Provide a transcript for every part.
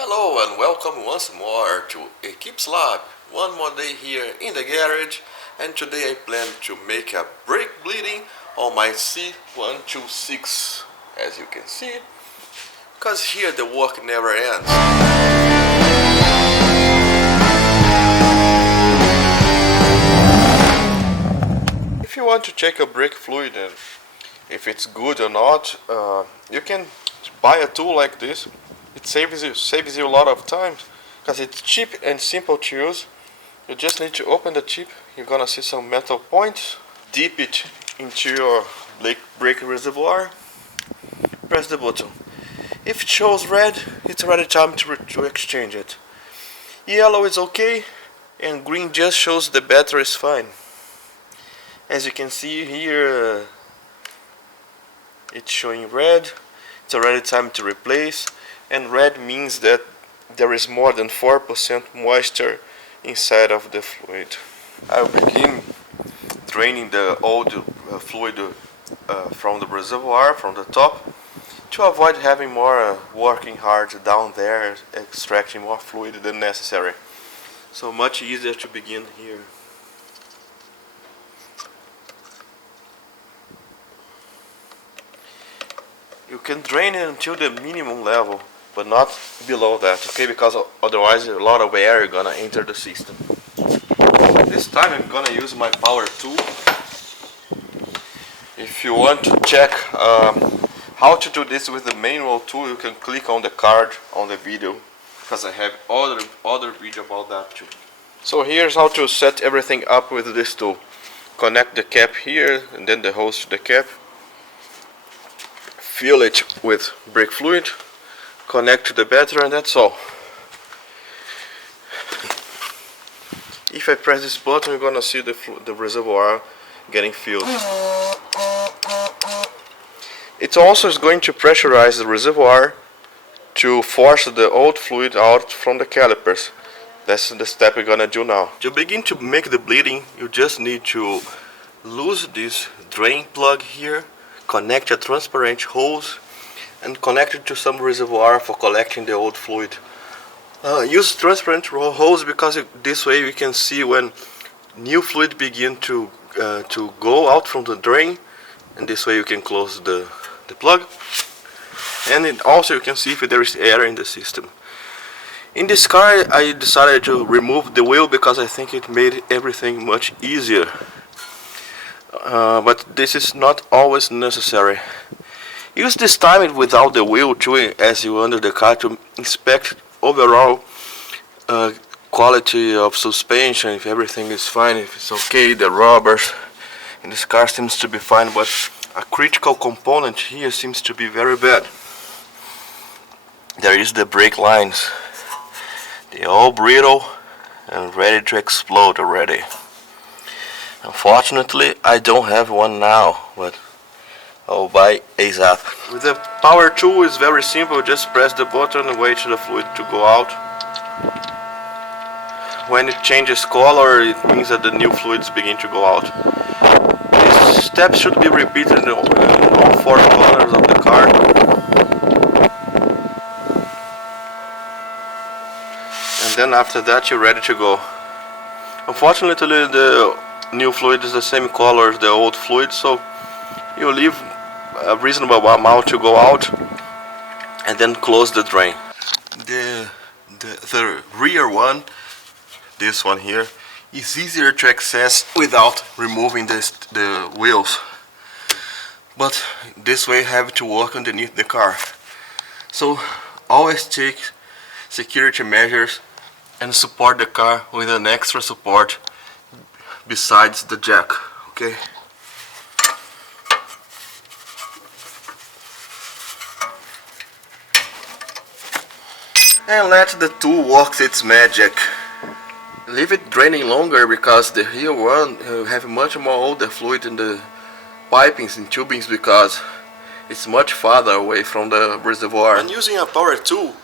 Hello and welcome once more to Equips Lab. One more day here in the garage, and today I plan to make a brake bleeding on my C126, as you can see, because here the work never ends. If you want to check a brake fluid and if it's good or not, you can buy a tool like this. It saves you a lot of time because it's cheap and simple to use. You just need to open the chip. You're gonna see some metal points. Dip it into your brake reservoir. Press the button. If it shows red, it's already time to exchange it. Yellow is okay, and green just shows the battery is fine. As you can see here, it's showing red. It's already time to replace, and red means that there is more than 4% moisture inside of the fluid. I'll begin draining the old fluid from the reservoir from the top to avoid having more working hard down there extracting more fluid than necessary. So much easier to begin here. You can drain it until the minimum level, but not below that, okay? Because otherwise a lot of air is gonna enter the system. This time I'm gonna use my power tool. If you want to check how to do this with the manual tool, you can click on the card on the video, because I have other video about that too. So here's how to set everything up with this tool. Connect the cap here and then the hose to the cap. Fill it with brake fluid, connect to the battery, and that's all. If I press this button, you're gonna see the reservoir getting filled. It also is going to pressurize the reservoir to force the old fluid out from the calipers. That's the step we're gonna do now. To begin to make the bleeding, you just need to lose this drain plug here, connect a transparent hose, and connect it to some reservoir for collecting the old fluid. Use transparent hose because this way you can see when new fluid begin to go out from the drain, and this way you can close the plug. And also you can see if there is air in the system. In this car I decided to remove the wheel because I think it made everything much easier. But this is not always necessary. Use this time without the wheel too as you under the car to inspect overall quality of suspension, if everything is fine, if it's okay, the rubbers in this car seems to be fine, but a critical component here seems to be very bad. There is the brake lines. They're all brittle and ready to explode already. Unfortunately, I don't have one now, but I'll buy ASAP. With the power tool, it's very simple. Just press the button and wait for the fluid to go out. When it changes color, it means that the new fluids begin to go out. This step should be repeated in all four corners of the car. And then after that, you're ready to go. Unfortunately, the new fluid is the same color as the old fluid, so you leave a reasonable amount to go out and then close the drain. The rear one, this one here, is easier to access without removing the wheels, but this way you have to work underneath the car. So always take security measures and support the car with an extra support besides the jack, okay? And let the tool work its magic. Leave it draining longer because the rear one have much more older fluid in the pipings and tubings because it's much farther away from the reservoir. And using a power tool,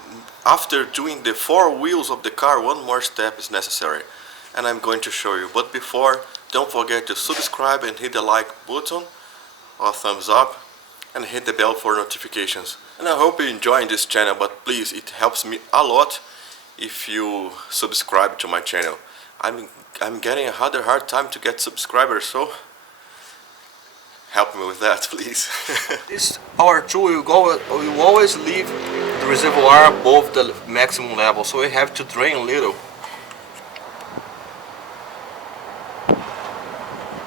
after doing the four wheels of the car, one more step is necessary, and I'm going to show you. But before, don't forget to subscribe and hit the like button or thumbs up and hit the bell for notifications. And I hope you're enjoying this channel, but please, it helps me a lot if you subscribe to my channel. I'm getting a hard time to get subscribers, so help me with that, please. This power tool will always leave the reservoir above the maximum level, so we have to drain a little.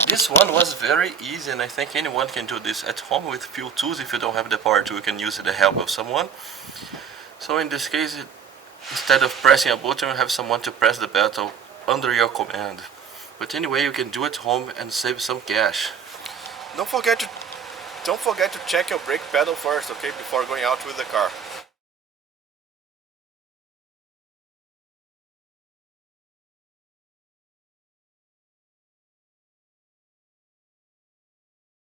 This one was very easy, and I think anyone can do this at home with few tools. If you don't have the power tool, you can use the help of someone. So in this case, instead of pressing a button, you have someone to press the button under your command. But anyway, you can do it at home and save some cash. Don't forget to check your brake pedal first, okay, before going out with the car.